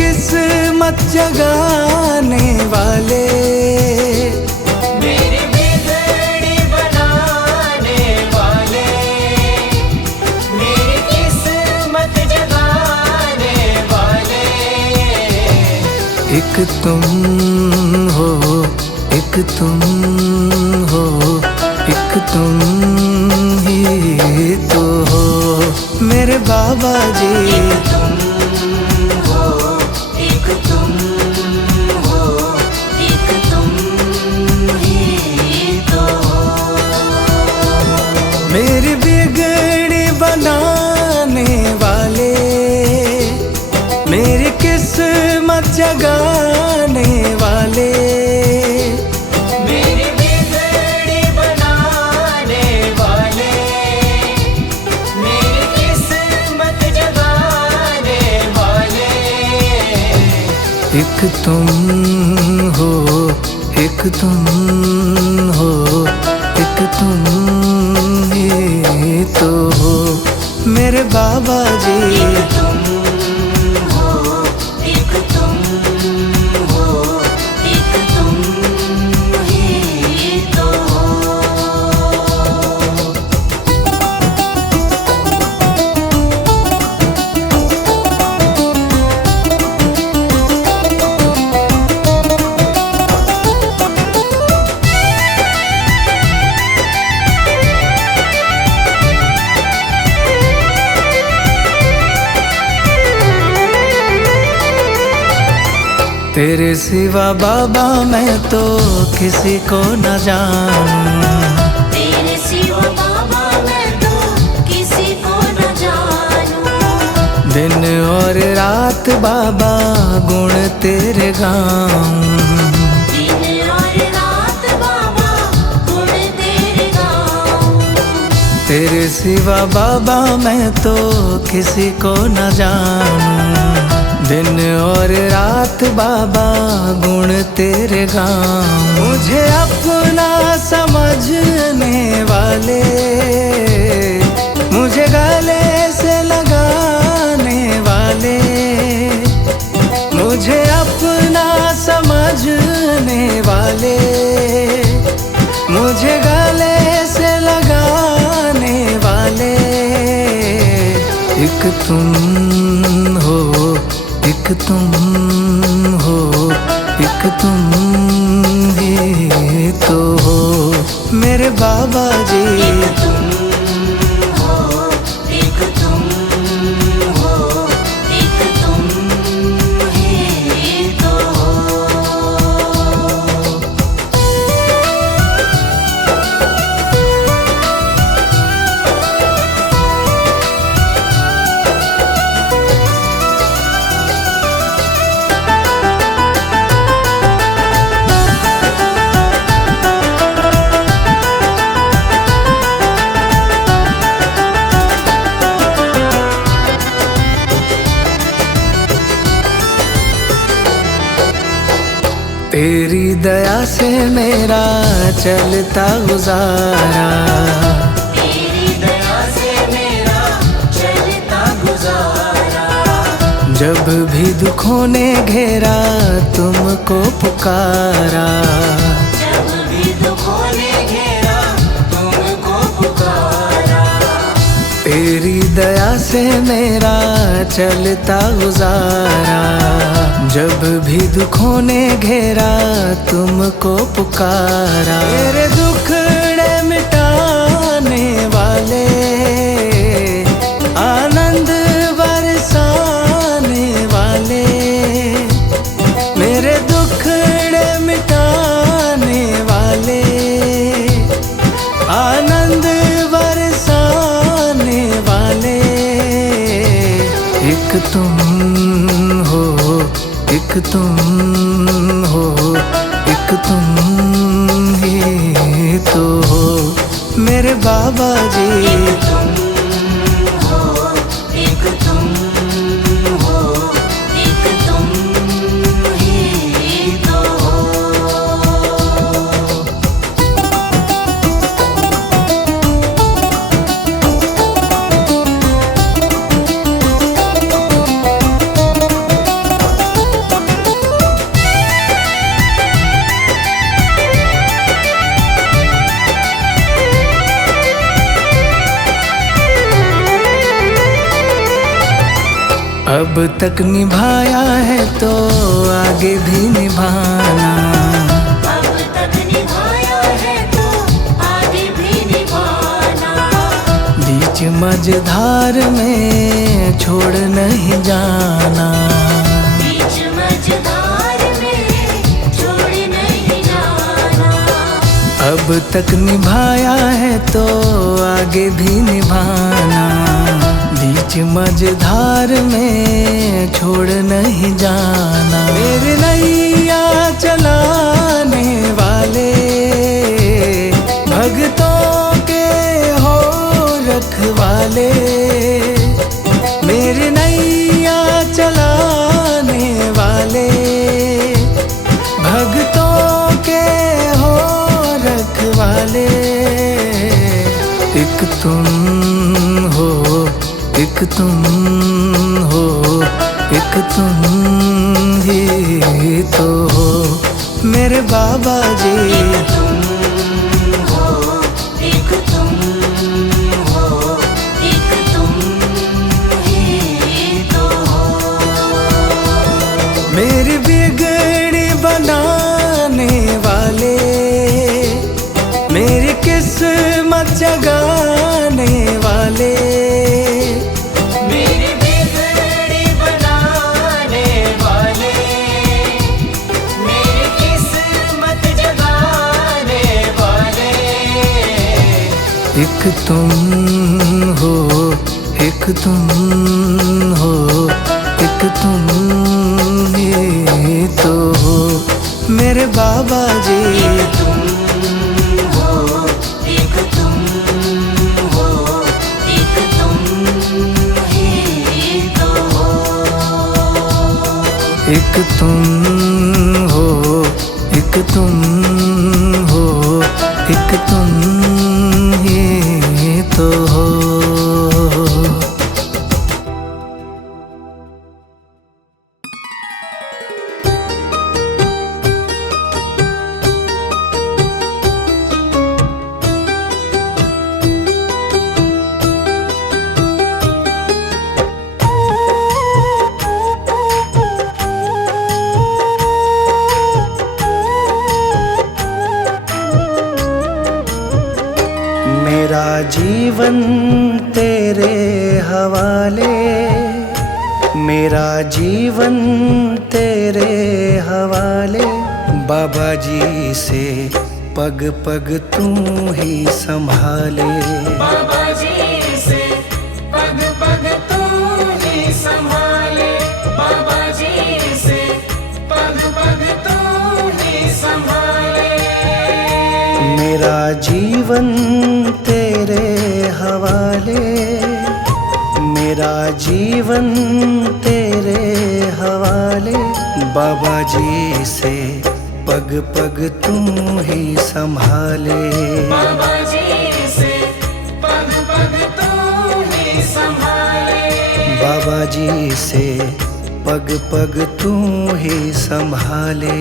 किस्मत जगाने वाले, मेरी बिगड़ी बनाने वाले, मेरी किस्मत जगाने वाले। एक तुम हो, एक तुम हो, एक तुम ही तो हो मेरे बाबा जी। एक तुम हो, एक तुम हो, एक तुम ही तो हो। मेरी बिगड़ी बनाने वाले, मेरी किस्मत जगाने वाले, मेरी बिगड़ी बनाने वाले, मेरी किस्मत जगाने वाले। एक तुम हो, एक तुम हो, एक तुम ही तो हो मेरे बाबा जी। एक तुम हो, एक तुम हो, एक तुम ही तो हो। तेरे सिवा बाबा मैं तो किसी को न जानूं, तेरे सिवा बाबा मैं तो किसी को न जानूं। दिन और रात बाबा गुण तेरे गाऊं। दिन और रात बाबा गुण तेरे गाऊं। तेरे सिवा बाबा मैं तो किसी को न जानूं, दिन और रात बाबा गुण तेरे गाऊं। मुझे अपना समझने वाले, मुझे गले से लगाने वाले, मुझे अपना समझने वाले, मुझे गले से लगाने वाले। एक तुम हो, एक तुम हो, एक तुम ही तो हो मेरे बाबा जी। एक तुम हो, एक तुम हो, एक तुम ही तो हो। तेरी दया से मेरा चलता गुजारा, तेरी दया से मेरा चलता गुजारा। जब भी दुखों ने घेरा तुमको पुकारा, जब भी दुखों ने घेरा तुमको पुकारा। तेरी दया से मेरा चलता गुजारा, जब भी दुखों ने घेरा तुमको पुकारा। मेरे दुखड़े मिटाने वाले, आनंद बरसाने वाले, मेरे दुखड़े मिटाने वाले, आनंद बरसाने वाले। एक तुम हो, एक तुम हो, एक तुम ही तो हो मेरे बाबा जी। एक तुम हो, एक तुम हो, एक तुम ही तो हो। अब तक निभाया है तो आगे भी निभाना। अब तक निभाया है तो आगे भी निभाना। बीच मझधार में छोड़ नहीं जाना। बीच मझधार में छोड़ नहीं जाना। अब तक निभाया है तो आगे भी निभाना। बीच मझधार में छोड़ नहीं जाना। मेरे नैया चलाने वाले भक्तों के हो रखवाले। मेरे नैया चलाने वाले भक्तों के हो रखवाले। एक तुम हो, एक तुम हो, एक तुम ही तो हो मेरे बाबा जी। एक तुम हो, एक तुम हो, एक तुम ही तो हो। मेरी बिगड़ी बनाने वाले, मेरी किस्मत जगाने वाले। मेरी बिगड़ी बनाने वाले, मेरी किस्मत जगाने वाले। एक तुम हो, एक तुम हो, एक तुम ही तो हो मेरे बाबा जी। एक तुम हो, एक तुम हो, एक तुम ही तो हो। एक तुम हो, एक तुम हो, एक तुम ही तो हो। मेरा जीवन तेरे हवाले, मेरा जीवन तेरे हवाले। बाबा जी से पग पग तू ही संभाले। बाबा जी से पग पग तू ही संभाले। बाबा जी से पग पग तू ही संभाले। मेरा जीवन तेरे हवाले, मेरा जीवन तेरे हवाले। बाबा जी से पग पग तू ही संभाले। बाबा जी से पग पग तू ही संभाले। बाबा जी से पग पग तू ही संभाले।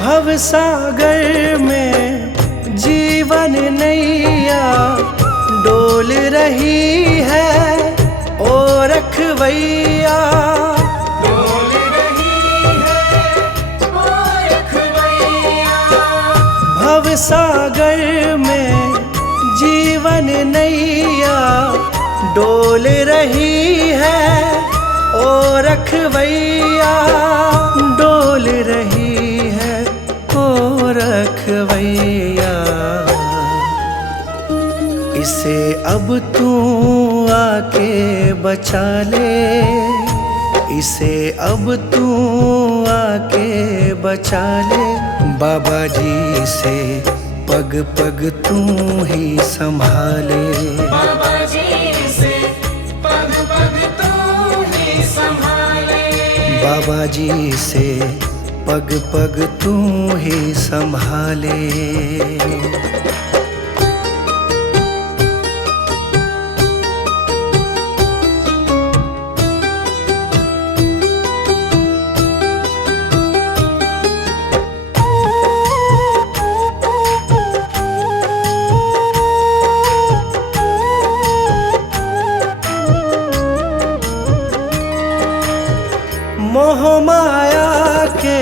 भव सागर में जीवन नैया डोल रही है ओ रखवैया। डोल रही है ओ रखवैया। भव सागर में जीवन नैया डोल रही है ओ रखवैया। डोल रही है ओ रखवैया। इसे अब तू आके बचा ले, इसे अब तू आके बचा ले। बाबा जी से पग पग तू ही संभाले। बाबा जी से पग पग तू ही संभाले। बाबा जी से पग पग तू ही संभाले। मोह माया के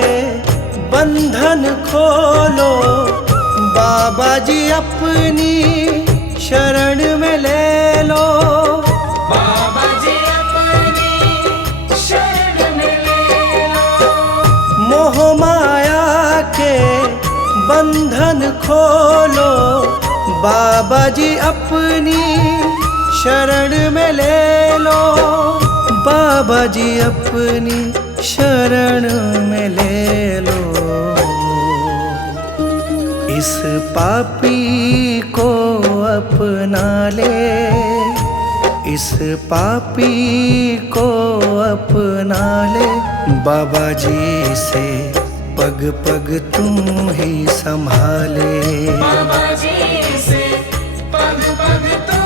बंधन खोलो, बाबा जी अपनी शरण में ले लो। बाबा जी अपनी शरण में ले लो। मोह माया के बंधन खोलो, बाबा जी अपनी शरण में ले लो। बाबा जी अपनी शरण में ले लो। इस पापी को अपना ले, इस पापी को अपना ले। बाबा जी से पग पग तू ही संभाले। बाबा जी से पग पग तू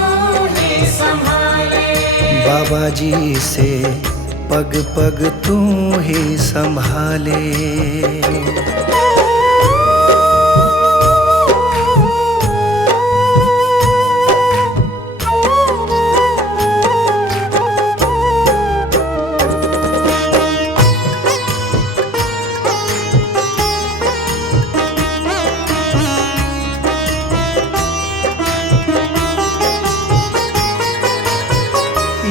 ही संभाले। बाबा जी से पग पग तू ही संभाले।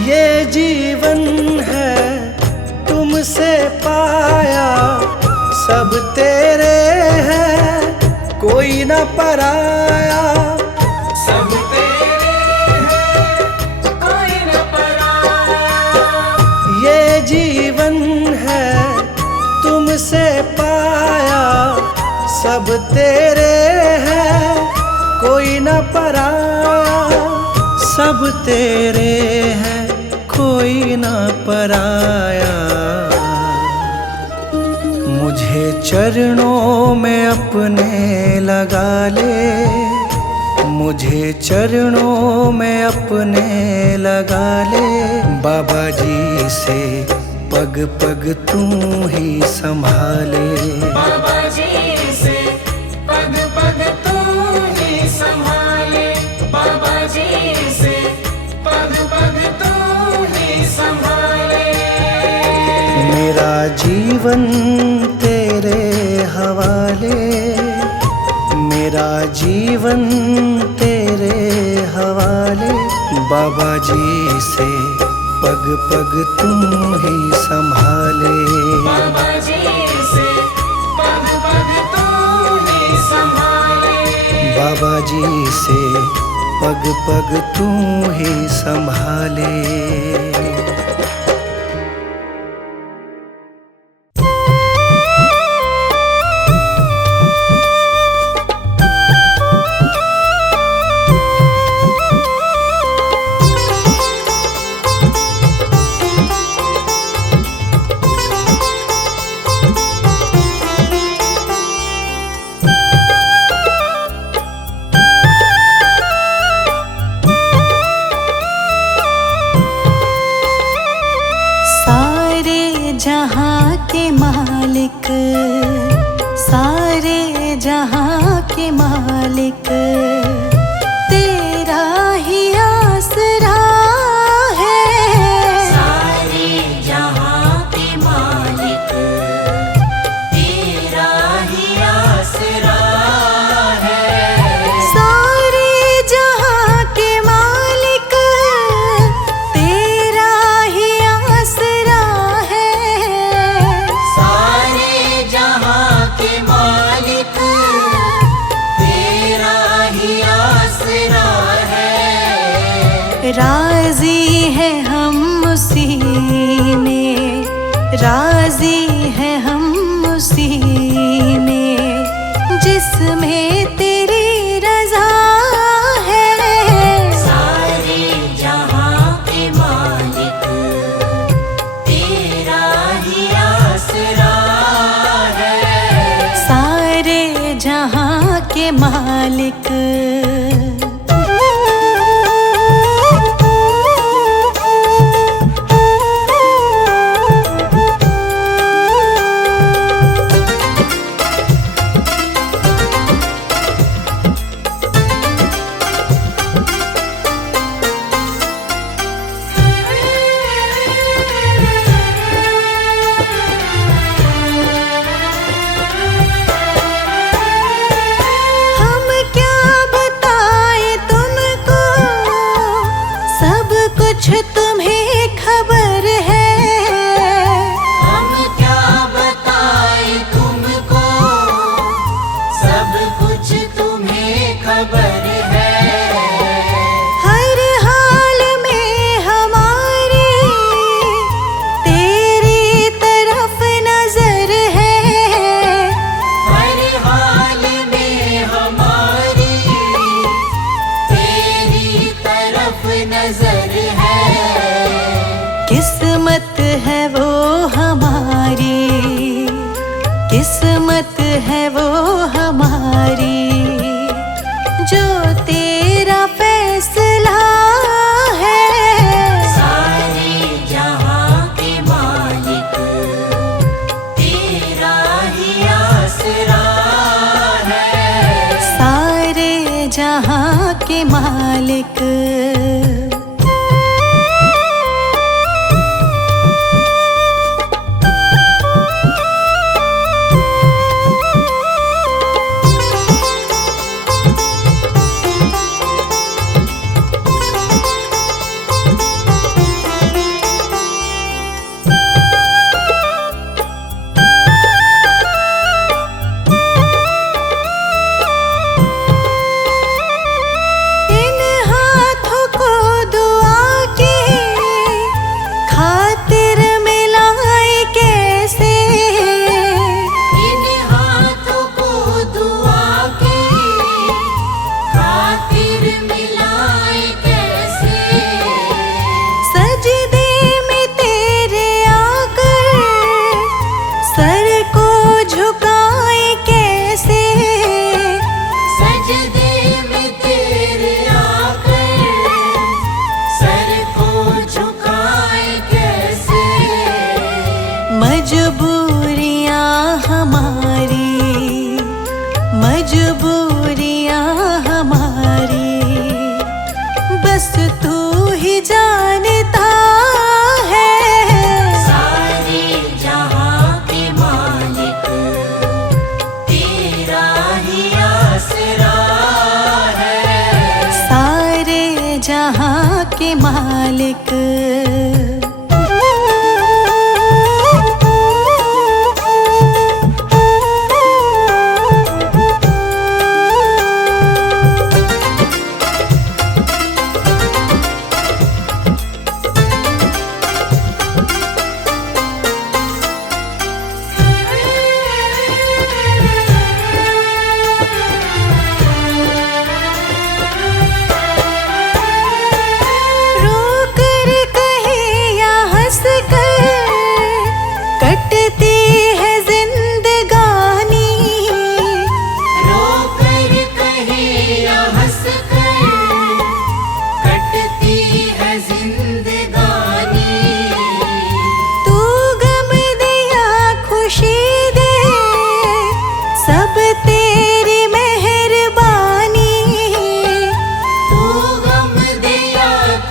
ये जीवन है तुमसे पाया, सब तेरे हैं कोई न पराया। सब तेरे हैं कोई न पराया। ये जीवन है तुमसे पाया, सब तेरे हैं कोई न पराया। सब तेरे हैं कोई न पराया। मुझे चरणों में अपने लगा ले, मुझे चरणों में अपने लगा ले। बाबा जी से पग पग तू ही संभाले। बाबा जी से पग पग तू ही संभाले। बाबा जी से पग पग तू ही संभाले। मेरा जीवन तेरे हवाले, मेरा जीवन तेरे हवाले। बाबा जी से पग पग तू ही संभाले। बाबा जी से पग पग तू ही संभाले। बाबा जी से पग पग तू ही संभाले। जहाँ के मालिक, सारे जहाँ के मालिक, तेरा ही आसरा है। सारे जहाँ के मालिक, तेरा ही आसरा है। सारे जहाँ के मालिक, तेरा ही आसरा है। सारे जहाँ के मालिक, तेरा ही आसरा है। राजी है हम उसी में, राजी है हम उसी में, जिसमें तेरी रजा है। सारे जहाँ के मालिक, तेरा ही आसरा है। मालिक। तुम्हें खबर है, हम क्या बताएं तुमको, सब कुछ तुम्हें खबर है। हर हाल में हमारी तेरी तरफ नजर है, हर हाल में हमारी तेरी तरफ नजर है। किस्मत है वो हमारी, किस्मत है वो हमारी, जो तेरा फैसला है। सारे जहां के मालिक तेरा ही आसरा है, सारे जहां के मालिक। मजबूरियां हमारी, मजबूरियां हमारी, बस तू ही जानता है। सारे जहां के मालिक तेरा ही आसरा है, सारे जहां के मालिक।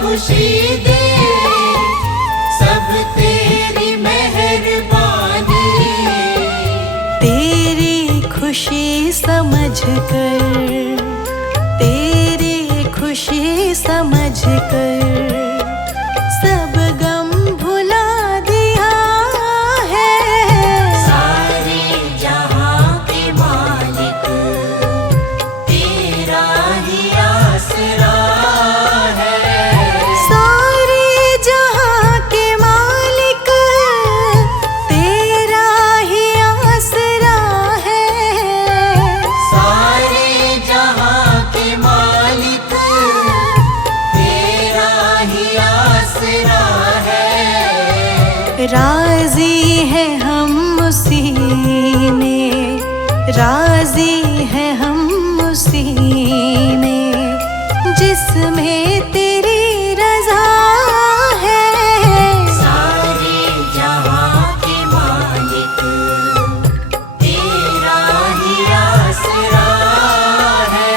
खुशी दे सब तेरी मेहरबानी, तेरी खुशी समझ कर, तेरी खुशी समझ कर सब गम भुला दिया है। सारे जहां के मालिक तेरा ही आसरा है, सारे जहां के मालिक तेरा ही आसरा है, सारे जहां के मालिक तेरा ही आसरा है। राजी है हम उसी में, राजी है हम उसी में जिसमें तेरी रजा है। सारे जहां के मालिक तेरा ही आसरा है।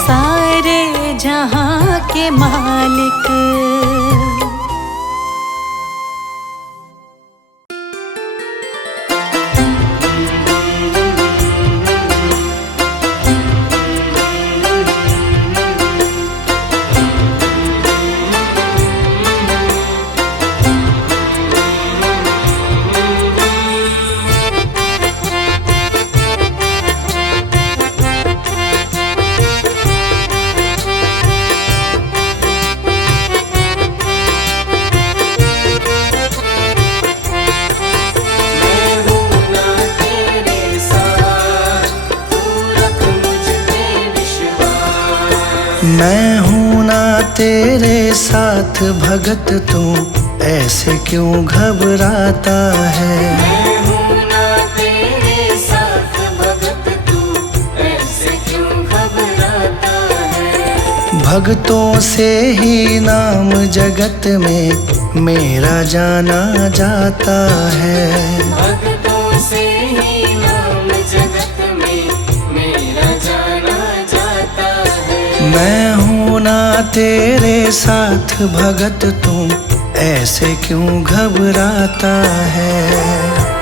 सारे जहां के मालिक। मैं हूँ ना तेरे साथ भगत, तू ऐसे क्यों घबराता है। मैं हूँ ना तेरे साथ भगत, तू ऐसे क्यों घबराता है। भक्तों से ही नाम जगत में मेरा जाना जाता है। भक्तों से ही नाम जगत में मेरा जाना जाता है। मैं हूँ ना तेरे साथ भगत, तू ऐसे क्यों घबराता है।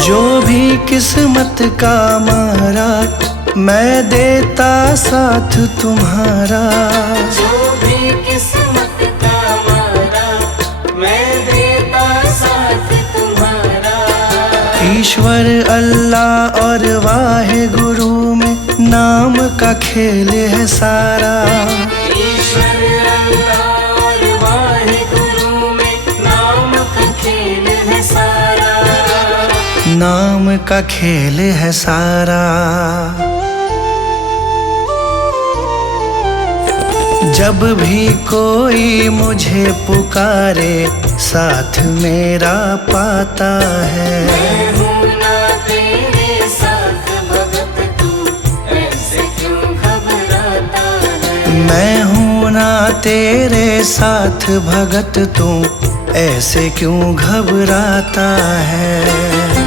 जो भी किस्मत का मारा, मैं देता साथ तुम्हारा। जो भी किस्मत का मारा, मैं देता साथ तुम्हारा। ईश्वर अल्लाह और वाहे गुरु में नाम का खेल है सारा। ईश्वर अल्लाह और वाहे गुरु में नाम का खेल है सारा। नाम का खेल है सारा। जब भी कोई मुझे पुकारे, साथ मेरा पाता है। मैं हूँ ना तेरे साथ भगत, तू ऐसे क्यों घबराता है। मैं हूँ ना तेरे साथ भगत, तू ऐसे क्यों घबराता है।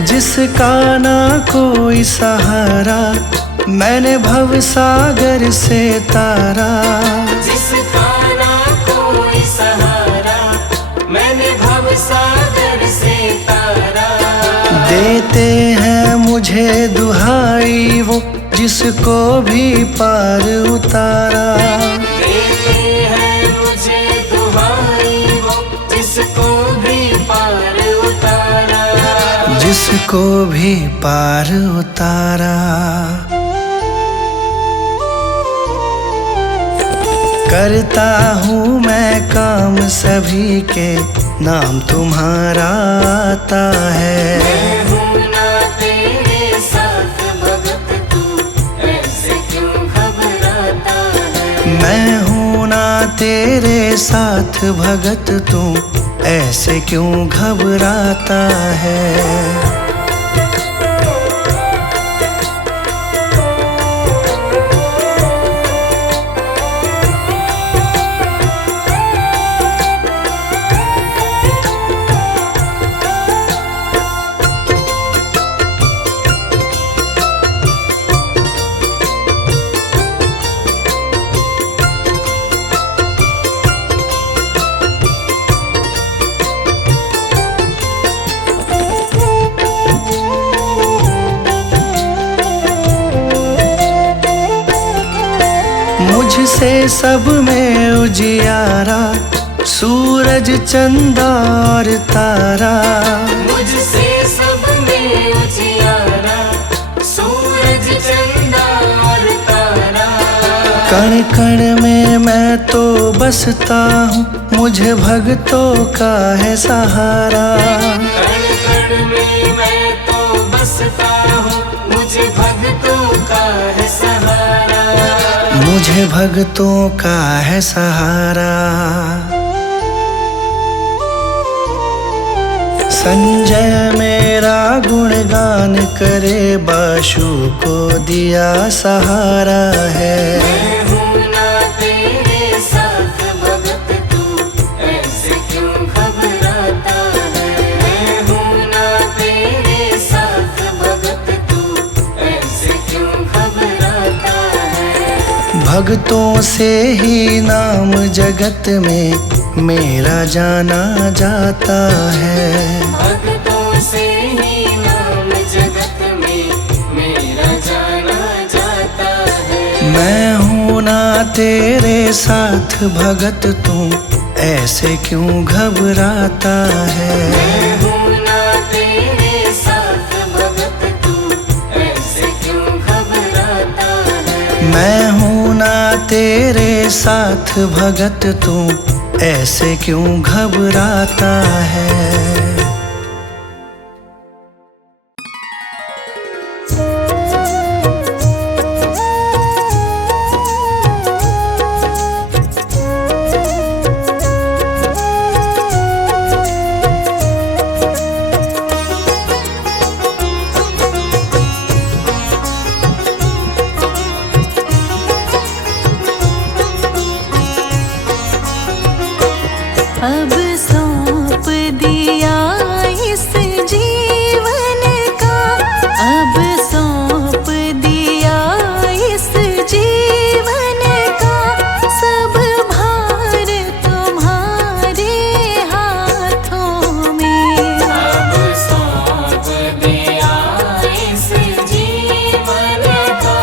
जिसका ना कोई सहारा, मैंने भव सागर से तारा। जिसका ना कोई सहारा, मैंने भव सागर से तारा। देते हैं मुझे दुहाई वो, जिसको भी पार उतारा। देते हैं मुझे दुहाई वो, जिसको भी पार उतारा। जिसको भी पार उतारा। करता हूँ मैं काम सभी के, नाम तुम्हारा आता है। मैं हूँ ना तेरे साथ भगत, तू ऐसे क्यों घबराता है। मैं हूँ ना तेरे साथ भगत, तू ऐसे क्यों घबराता है। तुझसे सब में उजियारा, सूरज चंदा और तारा। मुझसे सब में उजियारा, सूरज चंदा और तारा। कण कण में मैं तो बसता हूँ, मुझे भक्तों का है सहारा। कण कण में मैं तो बसता हूँ, मुझे भक्तों का है सहारा। मुझे भक्तों का है सहारा। संजय मेरा गुणगान करे, बाशु को दिया सहारा है। मैं हूँ ना तेरे साथ भगत, तू ऐसे क्यों घबराता है। मैं हूँ ना तेरे साथ भगत, तू ऐसे क्यों घबराता है। भक्तों से ही नाम जगत में मेरा जाना जाता है। भक्तों से ही नाम जगत में मेरा जाना जाता है। मैं हूँ ना तेरे साथ भगत, तू ऐसे क्यों घबराता है। मैं हूँ ना तेरे साथ भगत, तू ऐसे क्यों घबराता है। मैं हूँ ना तेरे साथ भगत, तू ऐसे क्यों घबराता है। अब सौंप दिया इस जीवन का, अब सौंप दिया इस जीवन का, सब भार तुम्हारे हाथों में। अब सौंप दिया इस जीवन का,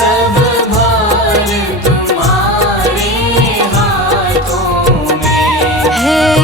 सब भार तुम्हारे हाथों में। है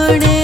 छोड़